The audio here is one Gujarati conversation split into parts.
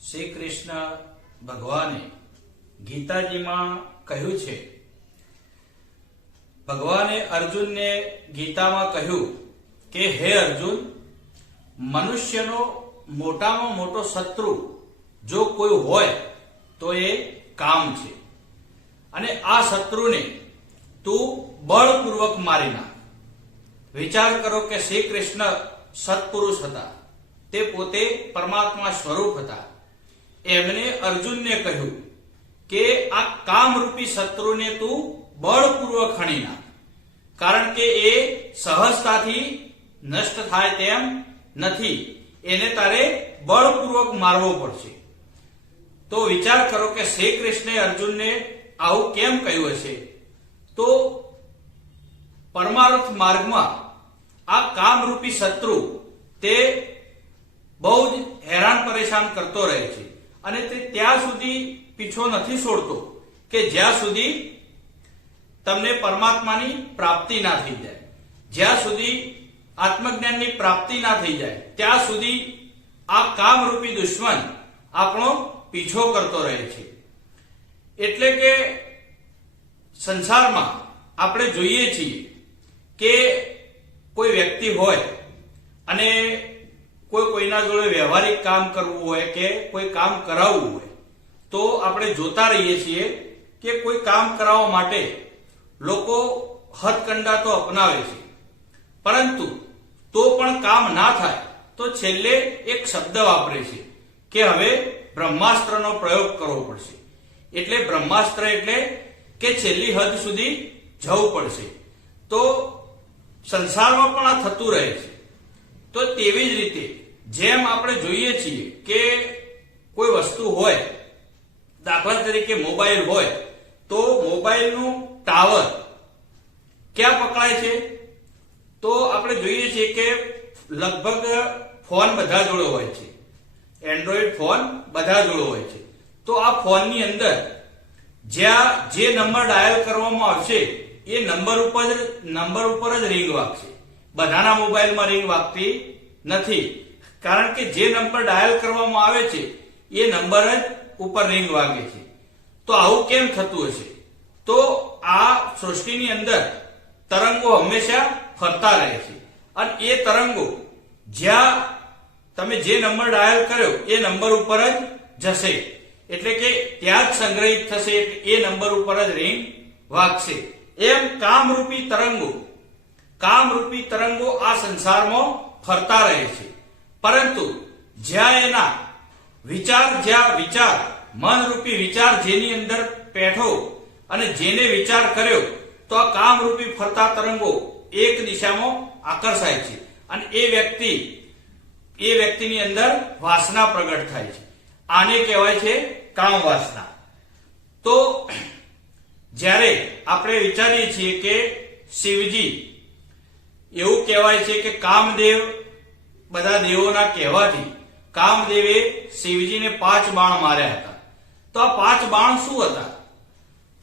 શ્રી કૃષ્ણ ભગવાને ગીતાજીમાં કહ્યું છે, ભગવાને અર્જુનને ગીતામાં કહ્યું કે હે અર્જુન, મનુષ્યનો મોટામાં મોટો શત્રુ જો કોઈ હોય તો એ કામ છે, અને આ શત્રુને તું બળપૂર્વક મારી નાખ. વિચાર કરો કે શ્રી કૃષ્ણ સત્પુરુષ હતા, તે પોતે પરમાત્મા સ્વરૂપ હતા. એમને અર્જુનને કહ્યું કે આ કામરૂપી શત્રુને તું બળપૂર્વક ખણી નાખ, કારણ કે એ સહજતાથી નષ્ટ થાય તેમ નથી, એને તારે બળપૂર્વક મારવો પડશે. તો વિચાર કરો કે શ્રી કૃષ્ણે અર્જુનને આવું કેમ કહ્યું હશે? તો પરમાર્થ માર્ગમાં આ કામરૂપી શત્રુ તે બહુ જ હેરાન પરેશાન કરતો રહે છે, અને તે ત્યાં સુધી પીછો નથી છોડતો કે જ્યાં સુધી તમને પરમાત્માની પ્રાપ્તિ ના થઈ જાય, જ્યાં સુધી આત્મજ્ઞાનની પ્રાપ્તિ ના થઈ જાય, ત્યાં સુધી આ કામરૂપી દુશ્મન આપણો પીછો કરતો રહે છે. એટલે કે સંસારમાં આપણે જોઈએ છીએ કે કોઈ વ્યક્તિ હોય અને કોઈના જોડે વ્યવહારિક કામ કરવું હોય કે કોઈ કામ કરાવવું હોય, તો આપણે જોતા રહીએ છીએ કે કોઈ કામ કરાવવા માટે લોકો હથકંડા તો અપનાવે છે, પરંતુ તો પણ કામ ના થાય તો છેલ્લે એક શબ્દ વાપરે છે કે હવે બ્રહ્માસ્ત્રનો પ્રયોગ કરવો પડશે. એટલે બ્રહ્માસ્ત્ર એટલે કે છેલ્લી હદ સુધી જવું પડશે. તો સંસારમાં પણ આ થતું રહે છે. તો તેવી જ રીતે જેમ આપણે જોઈએ છીએ કે કોઈ વસ્તુ હોય, દાખલા તરીકે મોબાઈલ હોય, તો મોબાઈલનું ટાવર ક્યાં પકડાય છે? તો આપણે જોઈએ છીએ કે લગભગ ફોન બધા જોડે હોય છે, એન્ડ્રોઈડ ફોન બધા જોડે હોય છે. તો આ ફોનની અંદર જ્યાં જે નંબર ડાયલ કરવામાં આવશે એ નંબર ઉપર જ રિંગ વાગશે. બધાના મોબાઈલમાં રિંગ વાગતી નથી, કારણ કે જે નંબર ડાયલ કરવામાં આવે છે એ નંબર જ ઉપર રિંગ વાગે છે. તો આવું કેમ થતું હશે? તો આ સૃષ્ટિની અંદર તરંગો હંમેશા ફરતા રહે છે, અને એ તરંગો જ્યાં તમે જે નંબર ડાયલ કર્યો એ નંબર ઉપર જ જશે, એટલે કે ત્યાં જ સંગ્રહિત થશે, એ નંબર ઉપર જ રિંગ વાગશે. એમ કામરૂપી તરંગો આ સંસારમાં ફરતા રહે છે, પરંતુ જ્યાં એના વિચાર મનરૂપી વિચાર જેની અંદર બેઠો અને જેને વિચાર કર્યો, તો આ કામરૂપી ફરતા તરંગો એક દિશામાં આકર્ષાય છે, અને એ વ્યક્તિની અંદર વાસના પ્રગટ થાય છે. આને કહેવાય છે કામ વાસના. તો જ્યારે આપણે વિચારીએ છીએ કે શિવજી, એવું કહેવાય છે કે કામદેવ, બધા દેવોના કહેવાથી કામદેવે શિવજીને 5 બાણ માર્યા હતા. તો આ 5 બાણ શું હતા?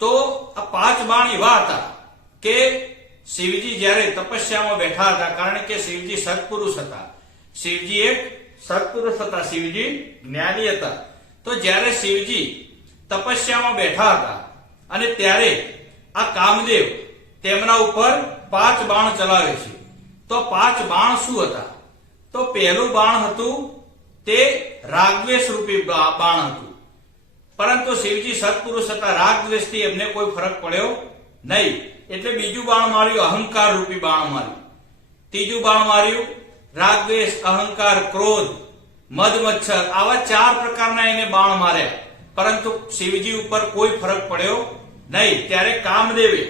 તો આ 5 બાણ એવા હતા કે શિવજી જ્યારે તપસ્યામાં બેઠા હતા, કારણ કે શિવજી સત્પુરુષ હતા, શિવજી એક સત્પુરુષ હતા, શિવજી જ્ઞાની હતા. તો જ્યારે શિવજી તપસ્યામાં બેઠા હતા અને ત્યારે આ કામદેવ તેમના ઉપર 5 બાણ ચલાવે છે. તો 5 બાણ શું હતા? તો પહેલું બાણ હતું તે રાગદ્વેષ રૂપી બાણ હતું, પરંતુ શિવજી સત્પુરુષ હતા, રાગદ્વેષથી એમને કોઈ ફરક પડ્યો નહીં. એટલે બીજું બાણ માર્યું, અહંકાર રૂપી બાણ માર્યું. ત્રીજું બાણ માર્યું રાગદ્વેષ, અહંકાર, ક્રોધ, મદ મચ્છર, આવા 4 પ્રકારના એને બાણ માર્યા, પરંતુ શિવજી ઉપર કોઈ ફરક પડ્યો નહીં. ત્યારે કામદેવે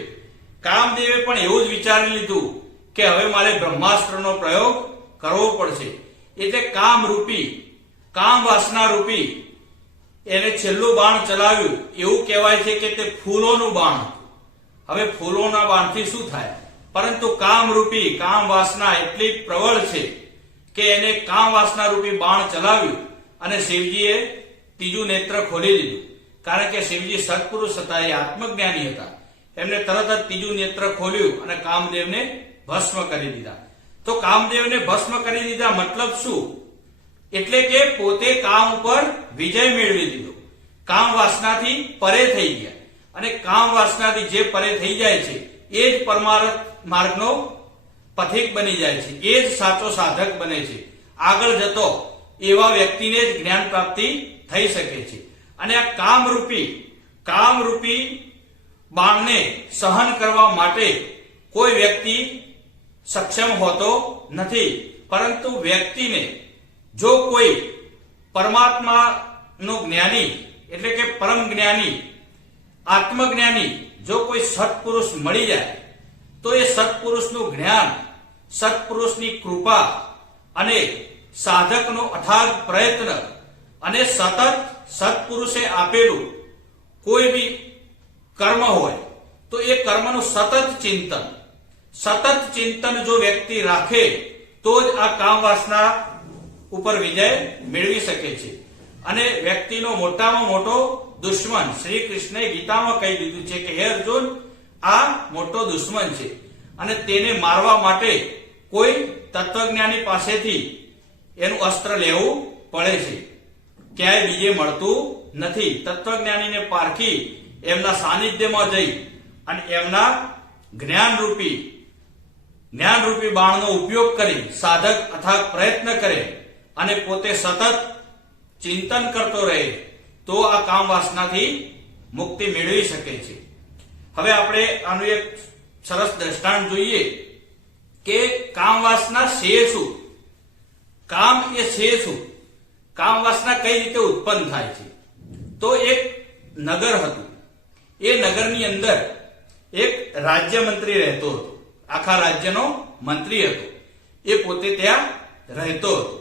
પણ એવું જ વિચારી લીધું કે હવે મારે બ્રહ્માસ્ત્રનો પ્રયોગ કરવો પડશે. એટલે કામ વાસના રૂપી એને છેલ્લું બાણ ચલાવ્યું. એવું કહેવાય છે કે તે ફૂલોનું બાણ હતું. હવે ફૂલોના બાણથી શું થાય? પરંતુ કામ વાસના એટલી પ્રબળ છે કે એને કામ વાસના રૂપી બાણ ચલાવ્યું, અને શિવજીએ ત્રીજું નેત્ર ખોલી દીધું. કારણ કે શિવજી સત્પુરુષ હતા, એ આત્મજ્ઞાની હતા. એમને તરત જ ત્રીજું નેત્ર ખોલ્યું અને કામદેવને ભસ્મ કરી દીધા. તો કામદેવને ભસ્મ કરી દીધા મતલબ શું? એટલે કે પોતે કામ ઉપર વિજય મેળવી લીધો, કામ વાસનાથી પરે થઈ ગયા, અને કામ વાસનાથી જે પરે થઈ જાય છે એ જ પરમાર્થ માર્ગનો પથિક બની જાય છે, એ જ સાચો સાધક બને છે. આગળ જતો એવા વ્યક્તિને જ જ્ઞાન પ્રાપ્તિ થઈ શકે છે. અને આ કામરૂપી બાણને સહન કરવા માટે કોઈ વ્યક્તિ સક્ષમ હોતો નથી, પરંતુ વ્યક્તિને જો કોઈ પરમાત્માનો જ્ઞાની એટલે કે પરમ જ્ઞાની, આત્મજ્ઞાની જો કોઈ સત્પુરુષ મળી જાય તો એ સત્પુરુષનું જ્ઞાન, સત્પુરુષની કૃપા અને સાધકનો અથાગ પ્રયત્ન અને સતત સત્પુરુષે આપેલું કોઈ બી કર્મ હોય તો એ કર્મનું સતત ચિંતન જો વ્યક્તિ રાખે તો જ આ કામ વાસના ઉપર વિજય મેળવી શકે છે. અને વ્યક્તિનો મોટામાં મોટો દુશ્મન શ્રી કૃષ્ણે ગીતામાં કહી દીધું છે કે હે અર્જુન, આ મોટો દુશ્મન છે અને તેને મારવા માટે કોઈ તત્વજ્ઞાની પાસેથી એનું અસ્ત્ર લેવું પડે છે, ક્યાંય બીજે મળતું નથી. તત્વજ્ઞાનીને પારખી એમના સાનિધ્યમાં જઈ અને એમના જ્ઞાનરૂપી બાણનો ઉપયોગ કરી સાધક અથાગ પ્રયત્ન કરે અને પોતે સતત ચિંતન કરતો રહે તો આ કામ વાસનાથી મુક્તિ મેળવી શકે છે. હવે આપણે આનું એક સરસ દ્રષ્ટાંત જોઈએ કે કામ વાસના છે શું, કામ એ છે શું, કામ વાસના કઈ રીતે ઉત્પન્ન થાય છે. તો એક નગર હતું, એ નગરની અંદર એક રાજ્ય મંત્રી રહેતો હતો, આખા રાજ્યનો મંત્રી હતો. એ પોતે ત્યાં રહેતો હતો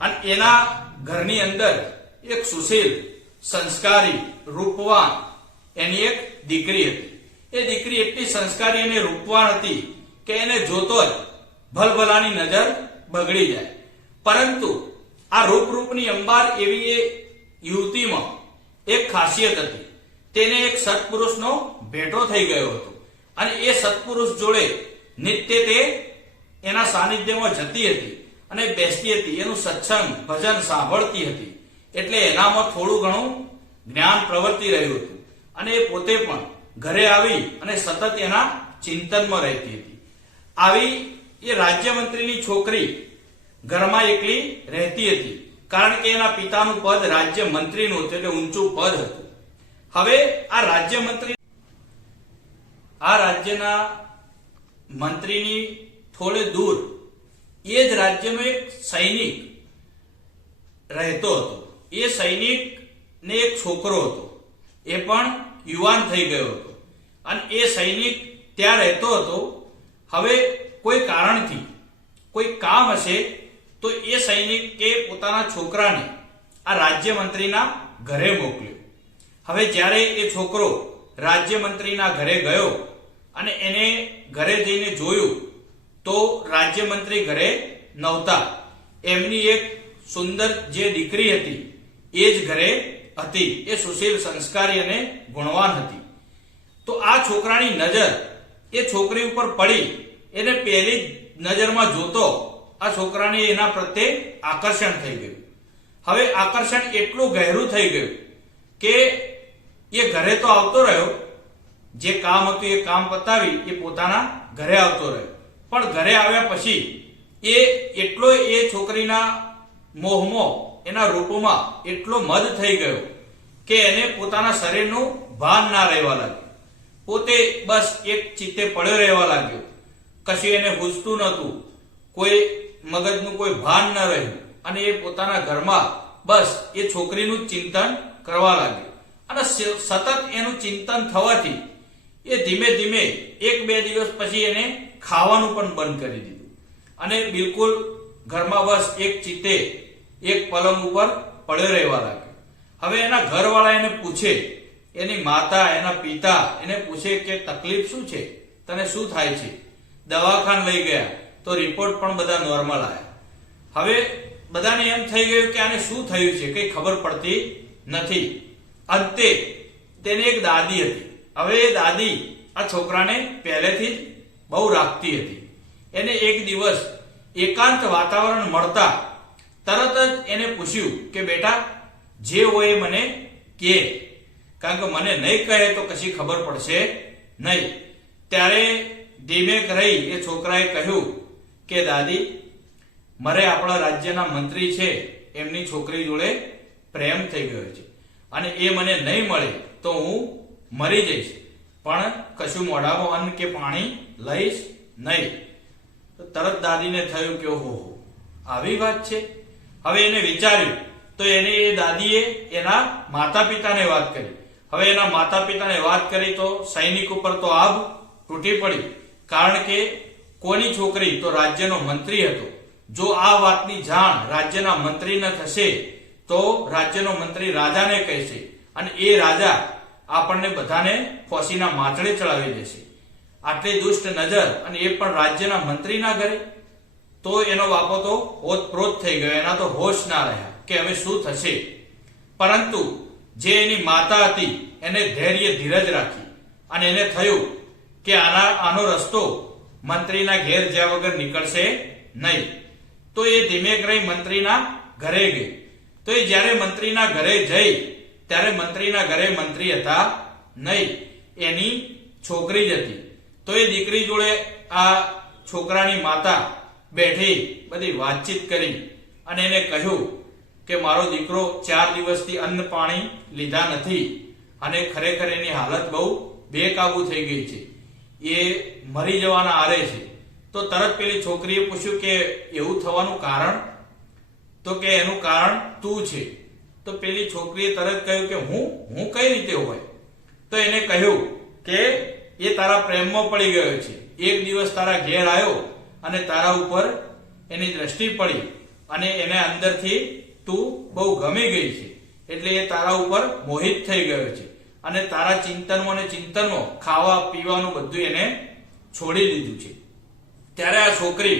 અને એના ઘરની અંદર એક સુશીલ, સંસ્કારી, રૂપવાન એની એક દીકરી હતી. એ દીકરી એટલી સંસ્કારી અને રૂપવાન હતી કે એને જોતો જ ભલભલાની નજર બગડી જાય. પરંતુ આ રૂપની અંબાર એવી એ યુવતીમાં એક ખાસિયત હતી, તેને એક સત્પુરુષનો ભેટો થઈ ગયો હતો અને એ સત્પુરુષ જોડે નિત્ય તે એના સાનિધ્યમાં જતી હતી અને બેસતી હતી, એનું સત્સંગ ભજન સાંભળતી હતી. એટલે એનામાં થોડું ઘણું જ્ઞાન પ્રવર્તી રહ્યું હતું અને એ પોતે પણ ઘરે આવી અને સતત એના ચિંતનમાં રહેતી હતી. આવી એ રાજ્યમંત્રીની છોકરી ઘરમાં એકલી રહેતી હતી, કારણ કે એના પિતાનું પદ રાજ્ય મંત્રીનું હતું, એટલે ઊંચું પદ હતું. હવે આ રાજ્યના મંત્રીની થોડે દૂર એ જ રાજ્યનો એક સૈનિક રહેતો હતો. એ સૈનિક ને એક છોકરો હતો, એ પણ યુવાન થઈ ગયો હતો અને એ સૈનિક ત્યાં રહેતો હતો. હવે કોઈ કારણથી કોઈ કામ હશે તો એ સૈનિકે પોતાના છોકરાને આ રાજ્ય મંત્રીના ઘરે મોકલ્યો. હવે જ્યારે એ છોકરો રાજ્ય મંત્રીના ઘરે ગયો અને એને ઘરે જઈને જોયું તો રાજ્ય મંત્રી ઘરે નહોતા. એમની એક સુંદર જે દીકરી હતી એ જ ઘરે હતી. એ સુશીલ, સંસ્કારી અને ગુણવાન હતી. તો આ છોકરાની નજર એ છોકરી ઉપર પડી. એને પહેલી નજરમાં જોતો આ છોકરાને એના પ્રત્યે આકર્ષણ થઈ ગયું. હવે આકર્ષણ એટલું ગહેરું થઈ ગયું કે એ ઘરે તો આવતો રહ્યો, જે કામ હતું એ કામ પતાવી એ પોતાના ઘરે આવતો રહ્યો, પણ ઘરે આવ્યા પછી એ એટલો એ છોકરીના મોહમાં, એના રૂપમાં એટલો મદ થઈ ગયો કે એને પોતાના શરીરનું ભાન ના રહેવા લાગ્યું. પોતે બસ એક ચિત્તે પડ્યો રહેવા લાગ્યો. કશું એને પૂછતું નહોતું, કોઈ મગજનું કોઈ ભાન ન રહ્યું અને એ પોતાના ઘરમાં બસ એ છોકરીનું ચિંતન કરવા લાગ્યો. અને સતત એનું ચિંતન થવાથી એ ધીમે ધીમે 1-2 દિવસ પછી એને ખાવાનું પણ બંધ કરી દીધું અને બિલકુલ ઘરમાં બસ એક ચિત્તે એક પલંગ ઉપર પડ્યો રહેવા લાગ્યો. હવે એના ઘરવાળા એને પૂછે, એની માતા, એના પિતા એને પૂછે કે તકલીફ શું છે, તને શું થાય છે? દવાખાને લઈ ગયા તો રિપોર્ટ પણ બધા નોર્મલ આવ્યા. હવે બધાને એમ થઈ ગયું કે આને શું થયું છે, કઈ ખબર પડતી નથી. અંતે તેને એક દાદી હતી. હવે એ દાદી આ છોકરાને પહેલેથી જ બહુ રાખતી હતી. એને એક દિવસ એકાંત વાતાવરણ મળતા તરત જ એને પૂછ્યું કે બેટા જે હોય એ મને કહે, કારણ કે મને નહીં કહે તો કશી ખબર પડશે નહીં. ત્યારે ધીમેક રહી એ છોકરાએ કહ્યું કે દાદી, મારે આપણા રાજ્યના મંત્રી છે એમની છોકરી જોડે પ્રેમ થઈ ગયો છે અને એ મને નહીં મળે તો હું મરી જઈશ, પણ કશું મોઢામાં અન્ન કે પાણી લઈશ નહીં. તો તરત દાદીને થયું કે ઓહો, આવી વાત છે. હવે એને વિચાર્યું તો એને એ દાદીએ એના માતા પિતાને વાત કરી. હવે એના માતા પિતાને વાત કરી તો સૈનિક ઉપર તો આભ તૂટી પડી, કારણ કે કોની છોકરી? તો રાજ્યનો મંત્રી હતો. જો આ વાતની જાણ રાજ્યના મંત્રીને થશે તો રાજ્યનો મંત્રી રાજાને કહેશે અને એ રાજા આપણને બધાને ફાંસીના માથડે ચડાવી દેશે. આટલી દુષ્ટ નજર, અને એ પણ રાજ્યના મંત્રીના ઘરે. તો એનો બાપો તો ઓતપ્રોત થઈ ગયો, એના તો હોશ ના રહ્યા કે હવે શું થશે. પરંતુ જે એની માતા હતી એને ધૈર્ય ધીરજ રાખી અને એને થયું કે આનો રસ્તો મંત્રીના ઘેર જ્યાં વગર નીકળશે નહીં. તો એ ધીમેક રહી મંત્રીના ઘરે ગઈ. તો એ જ્યારે મંત્રીના ઘરે જઈ ત્યારે મંત્રીના ઘરે મંત્રી હતા નહીં, એની છોકરી જ હતી. તો એ દીકરી જોડે આ છોકરાની માતા બેઠી બધી વાતચીત કરી અને એને કહ્યું કે મારો દીકરો 4 દિવસથી અન્ન પાણી લીધા નથી અને ખરેખર એની હાલત બહુ બેકાબુ થઈ ગઈ છે, એ મરી જવાના આરે છે. તો તરત પેલી છોકરીએ પૂછ્યું કે એવું થવાનું કારણ? તો કે એનું કારણ તું છે. તો પેલી છોકરીએ તરત કહ્યું કે હું કઈ રીતે હોય? તો એને કહ્યું કે એ તારા પ્રેમમાં પડી ગયો છે. એક દિવસ તારા ઘેર આવ્યો અને તારા ઉપર એની દ્રષ્ટિ પડી અને એને અંદરથી તું બહુ ગમી ગઈ છે, એટલે એ તારા ઉપર મોહિત થઈ ગયો છે અને તારા ચિંતનમાં ખાવા પીવાનું બધું એને છોડી દીધું છે. ત્યારે આ છોકરી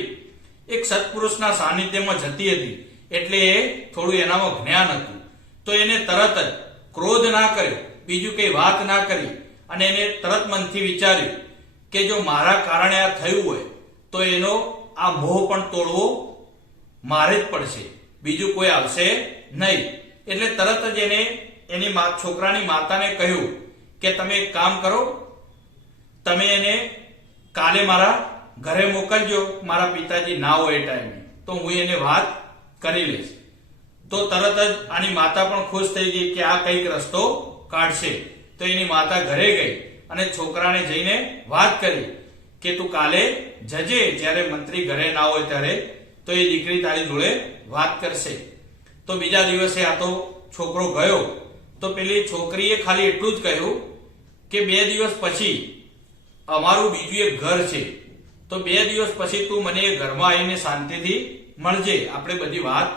એક સત્પુરુષના સાનિધ્યમાં જતી હતી, એટલે એ થોડું એનામાં જ્ઞાન હતું. તો એને તરત જ ક્રોધ ના કર્યો, બીજું કઈ વાત ના કરી અને એને તરત મનથી વિચાર્યું કે જો મારા કારણે આ થયું હોય તો એનો આ મોહ પણ તોડવો મારે જ પડશે, બીજું કોઈ આવશે નહીં. એટલે તરત જ એને એની છોકરાની માતાને કહ્યું કે તમે એક કામ કરો, તમે એને કાલે મારા ઘરે મોકલજો, મારા પિતાજી ના હોય એ ટાઈમે, તો હું એને વાત કરી લઈશ. તો તરત જ આની માતા પણ ખુશ થઈ ગઈ કે આ કઈક રસ્તો કાઢશે. તો એની માતા ઘરે ગઈ અને છોકરાને જઈને વાત કરી કે તું કાલે જજે, જ્યારે મંત્રી ઘરે ના હોય ત્યારે, તો એ દીકરી તારી જોડે વાત કરશે. તો બીજા દિવસે આ તો છોકરો ગયો. તો પેલી છોકરીએ ખાલી એટલું જ કહ્યું કે 2 દિવસ પછી અમારું બીજું એક ઘર છે, તો 2 દિવસ પછી તું મને એ ઘરમાં આવીને શાંતિથી મળજે, આપણે બધી વાત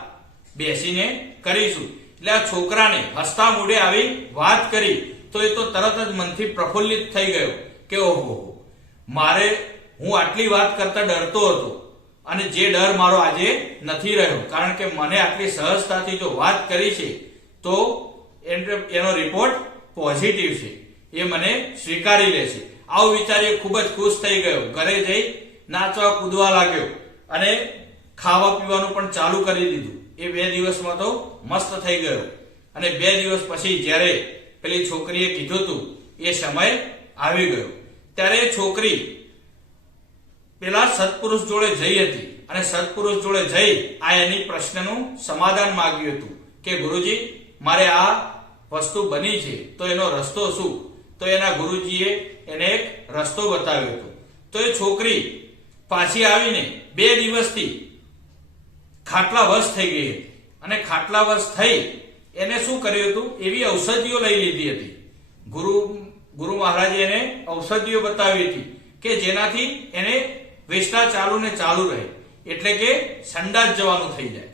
બેસીને કરીશું. એટલે આ છોકરાને હસતા મોઢે આવી વાત કરી તો એ તો તરત જ મનથી પ્રફુલ્લિત થઈ ગયો કે ઓહો, હું આટલી વાત કરતા ડરતો હતો અને જે ડર મારો આજે નથી રહ્યો, કારણ કે મને આટલી સહજતાથી જો વાત કરી છે તો એનો રિપોર્ટ પોઝિટિવ છે, એ મને સ્વીકારી લેશે. આવું વિચારી ખૂબ જ ખુશ થઈ ગયો. ઘરે જઈ નાચવા કૂદવા લાગ્યો અને ખાવા પીવાનું પણ ચાલુ કરી દીધું. એ 2 દિવસમાં તો મસ્ત થઈ ગયો. અને 2 દિવસ પછી જ્યારે પેલી છોકરીએ કીધું હતું એ સમય આવી ગયો. ત્યારે છોકરી પેલા સત્પુરુષ જોડે જઈ હતી અને સત્પુરુષ જોડે જઈ આ એની પ્રશ્નનું સમાધાન માંગ્યું હતું કે ગુરુજી, મારે આ વસ્તુ બની છે તો એનો રસ્તો શું? તો એના ગુરુજીએ એને એક રસ્તો બતાવ્યો હતો. તો એ છોકરી પાછી આવીને 2 દિવસથી ખાટલાવશ થઈ ગઈ હતી અને ખાટલાવશ થઈ એને શું કર્યું હતું? એવી ઔષધિઓ લઈ લીધી હતી. ગુરુ મહારાજે એને ઔષધિઓ બતાવી હતી કે જેનાથી એને વેષ્ટા ચાલુ ને ચાલુ રહે, એટલે કે સંડાસ જવાનું થઈ જાય.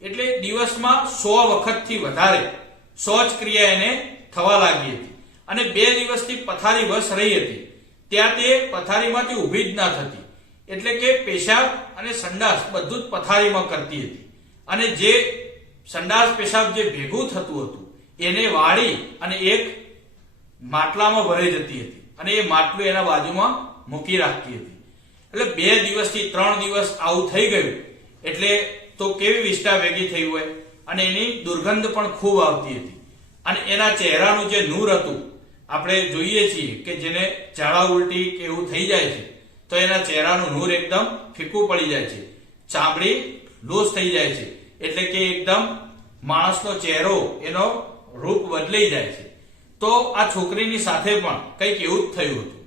એટલે દિવસમાં 100 વખતથી વધારે શૌચ ક્રિયા એને થવા લાગી હતી અને 2 દિવસથી પથારી વશ રહી હતી. ત્યાં તે પથારીમાંથી ઊભી જ ના થતી, એટલે કે પેશાબ અને સંડાસ બધું જ પથારીમાં કરતી હતી અને જે સંડાસ પેશાબ જે ભેગું થતું હતું એને વાળી અને એક માટલામાં ભરાઈ જતી હતી અને એ માટલું એના બાજુમાં મૂકી રાખતી હતી. એટલે 2 દિવસથી 3 દિવસ આવું થઈ ગયું. એટલે તો તો કેવી વિષ્ટા ભેગી થઈ હોય અને એની દુર્ગંધ પણ ખૂબ આવતી હતી અને એના ચહેરાનું જે નૂર હતું, આપણે જોઈએ છીએ કે જેને ઝાડા ઉલટી કે એવું થઈ જાય છે તો એના ચહેરાનું નૂર એકદમ ફીકું પડી જાય છે, ચામડી લૂઝ થઈ જાય છે, એટલે કે એકદમ માણસનો ચહેરો એનો રૂપ બદલાઈ જાય છે. તો આ છોકરીની સાથે પણ કંઈક એવું જ થયું હતું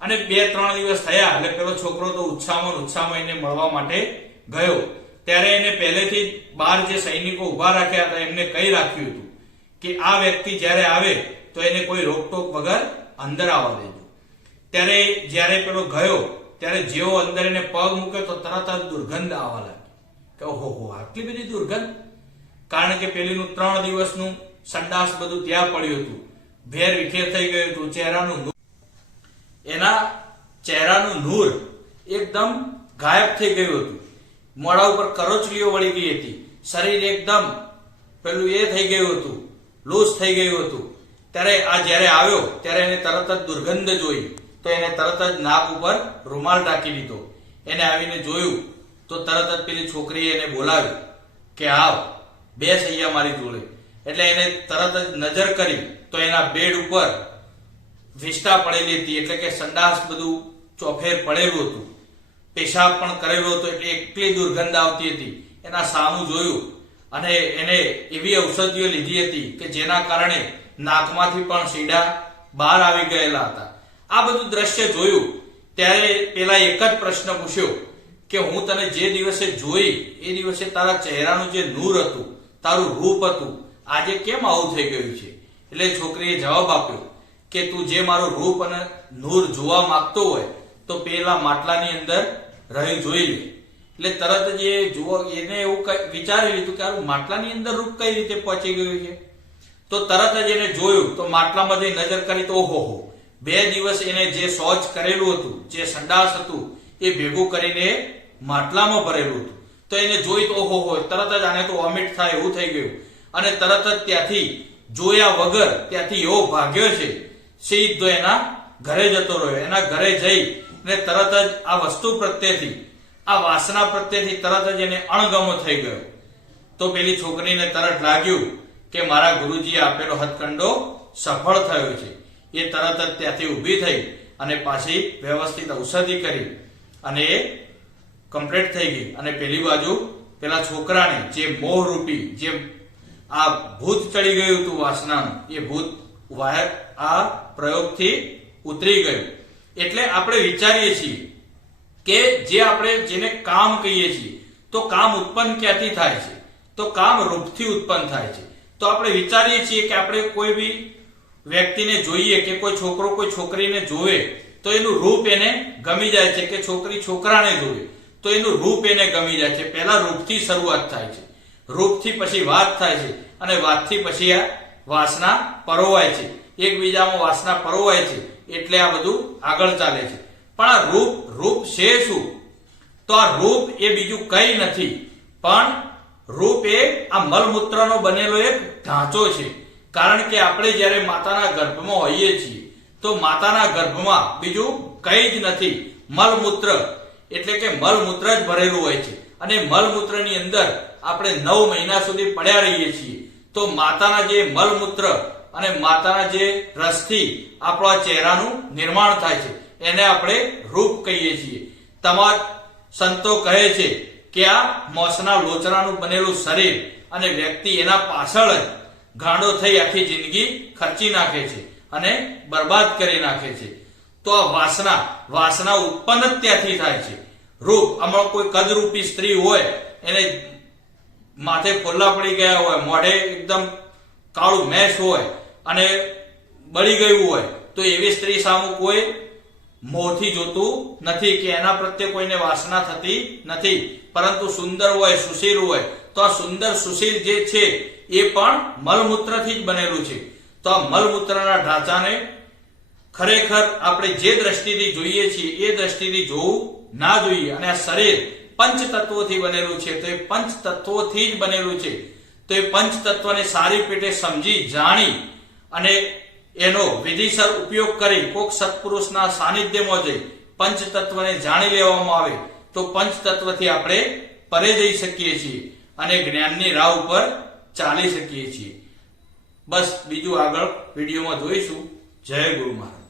અને 2-3 દિવસ થયા એટલે પેલો છોકરો તો ઉત્સાહમાં એને મળવા માટે ગયો. ત્યારે એને પહેલેથી બહાર જે સૈનિકો ઉભા રાખ્યા હતા એમને કહી રાખ્યું હતું કે આ વ્યક્તિ જ્યારે આવે તો એને કોઈ રોકટોક વગર અંદર આવવા દેજો. ત્યારે જ્યારે પેલો ગયો ત્યારે જેવો અંદર એને પગ મૂક્યો તો તરત જ દુર્ગંધ આવવા લાગી કે ઓહો આટલી બધી દુર્ગંધ. કારણ કે પેલીનું 3 દિવસનું સંડાસ બધું ત્યાં પડ્યું હતું, ભેર વિખેર થઈ ગયું હતું, એના ચહેરાનું નૂર એકદમ ગાયબ થઈ ગયું હતું, મોઢા ઉપર કરચલીઓ વળી ગઈ હતી, શરીર એકદમ પેલું એ થઈ ગયું હતું, લૂઝ થઈ ગયું હતું. ત્યારે આ જ્યારે આવ્યો ત્યારે એને તરત જ દુર્ગંધ જોઈ તો એને તરત જ નાક ઉપર રૂમાલ ઢાંકી દીધો. એને આવીને જોયું તો તરત જ પેલી છોકરીએ એને બોલાવી કે આવ બેસ અહીંયા મારી જોડે. એટલે એને તરત જ નજર કરી તો એના બેડ ઉપર વિષ્ટા પડેલી હતી, એટલે કે સંડાસ બધું ચોફેર પડેલું હતું, પેશાબ પણ કરેલો હતો, એટલે એટલી દુર્ગંધ આવતી હતી. એના સામું જોયું અને એને એવી ઔષધિઓ લીધી હતી કે જેના કારણે નાકમાંથી પણ સીડા બહાર આવી ગયેલા હતા. આ બધું દ્રશ્ય જોયું ત્યારે પેલા એક જ પ્રશ્ન પૂછ્યો કે હું તને જે દિવસે જોઈ એ દિવસે તારા ચહેરાનું જે નૂર હતું, તારું રૂપ હતું, આજે કેમ આવું થઈ ગયું છે? એટલે છોકરીએ જવાબ આપ્યો કે તું જે મારું રૂપ અને નૂર જોવા માંગતો હોય તો પેલા માટલાની અંદર રહી જોઈ લે. એટલે તરત જ એ જુઓ એને એવું વિચારી લીધું કે આ માટલાની અંદર રૂપ કઈ રીતે પહોંચી ગયું છે. તો તરત જ એને જોયું તો માટલામાં નજર કરી તો ઓહો 2 દિવસ એને જે શૌચ કરેલું હતું, જે સંડાસ હતું એ ભેગું કરીને માટલામાં ભરેલું હતું. તો એને જોઈ તો ઓહો તરત જ આને તો વોમિટ થાય એવું થઈ ગયું અને તરત જ ત્યાંથી જોયા વગર ત્યાંથી એવો ભાગ્યો છે, સીધો એના ઘરે જતો રહ્યો. એના ઘરે જઈ ને તરત જ આ વસ્તુ પ્રત્યેથી, આ વાસના પ્રત્યેથી તરત જ એને અણગમો થઈ ગયો. તો પેલી છોકરીને તરત લાગ્યું કે મારા ગુરુજીએ આપેલો હથકંડો સફળ થયો છે. એ તરત જ ત્યાંથી ઊભી થઈ અને પાછી વ્યવસ્થિત ઔષધિ કરી અને એ કમ્પ્લીટ થઈ ગઈ. અને પેલી બાજુ પેલા છોકરાને જે મોહરૂપી જે આ ભૂત ચડી ગયું હતું વાસનાનું, એ ભૂત આ પ્રયોગથી ઉતરી ગયું. એટલે આપણે વિચારીએ છીએ કે જે આપણે જેને કામ કહીએ છીએ તો કામ ઉત્પન્ન ક્યાંથી થાય છે? તો કામ રૂપથી ઉત્પન્ન થાય છે. તો આપણે વિચારીએ છીએ કે આપણે કોઈ બી વ્યક્તિને જોઈએ કે કોઈ છોકરો કોઈ છોકરીને જોવે તો એનું રૂપ એને ગમી જાય છે, કે છોકરી છોકરાને જોવે તો એનું રૂપ એને ગમી જાય છે. પહેલા રૂપથી શરૂઆત થાય છે, રૂપથી પછી વાત થાય છે અને વાતથી પછી આ વાસના પરોવાય છે, એકબીજામાં વાસના પરોવાય છે, એટલે આ બધું આગળ ચાલે છે. પણ આ રૂપ છે શું? તો આ રૂપ એ બીજું કઈ નથી પણ રૂપ એ આ મલમૂત્રનો બનેલો એક ઢાંચો છે. કારણ કે આપણે જ્યારે માતાના ગર્ભમાં હોઈએ છીએ તો માતાના ગર્ભમાં બીજું કઈ જ નથી, મલમૂત્ર એટલે કે મલમૂત્ર જ ભરેલું હોય છે. અને મલમૂત્રની અંદર આપણે 9 મહિના સુધી પડ્યા રહીએ છીએ. તો માતાના જે મલમૂત્ર અને માતાના જે રસથી આપણા ચહેરાનું નિર્માણ થાય છે એને આપણે રૂપ કહીએ છીએ. તમામ સંતો કહે છે કે આ મોસના લોચરાનું બનેલું શરીર અને વ્યક્તિ એના પાછળ જ ગાંડો થઈ આખી જિંદગી ખર્ચી નાખે છે અને બરબાદ કરી નાખે છે. તો આ વાસના ઉત્પન્ન જ ત્યાંથી થાય છે. રૂપ, હમણાં કોઈ કદરૂપી સ્ત્રી હોય, એને માથે ફોલ્લા પડી ગયા હોય, મોઢે એકદમ કાળું મેશ હોય અને બળી ગયું હોય, તો એવી સ્ત્રી સામે કોઈ મોંથી જોતું નથી કે એના પ્રત્યે કોઈને વાસના થતી નથી. પરંતુ સુંદર હોય, સુશીલ હોય, તો આ સુંદર સુશીલ જે છે એ પણ મલમૂત્રથી જ બનેલું છે. તો આ મલમૂત્રના ઢાંચાને ખરેખર આપણે જે દ્રષ્ટિથી જોઈએ છીએ એ દ્રષ્ટિથી જોવું ના જોઈએ. અને આ શરીર પંચ તત્વોથી બનેલું છે, તો એ પંચ તત્વોથી જ બનેલું છે. તો એ પંચ તત્વને સારી પેટે સમજી જાણી અને એનો વિધિસર ઉપયોગ કરી કોક સત્પુરુષના સાનિધ્યમાં જઈ પંચ તત્વને જાણી લેવામાં આવે તો પંચ તત્વથી આપણે પરે જઈ શકીએ છીએ અને જ્ઞાનની રાહ ઉપર ચાલી શકીએ છીએ. બસ બીજું આગળ વિડીયોમાં જોઈશું. જય ગુરુ મહારાજ.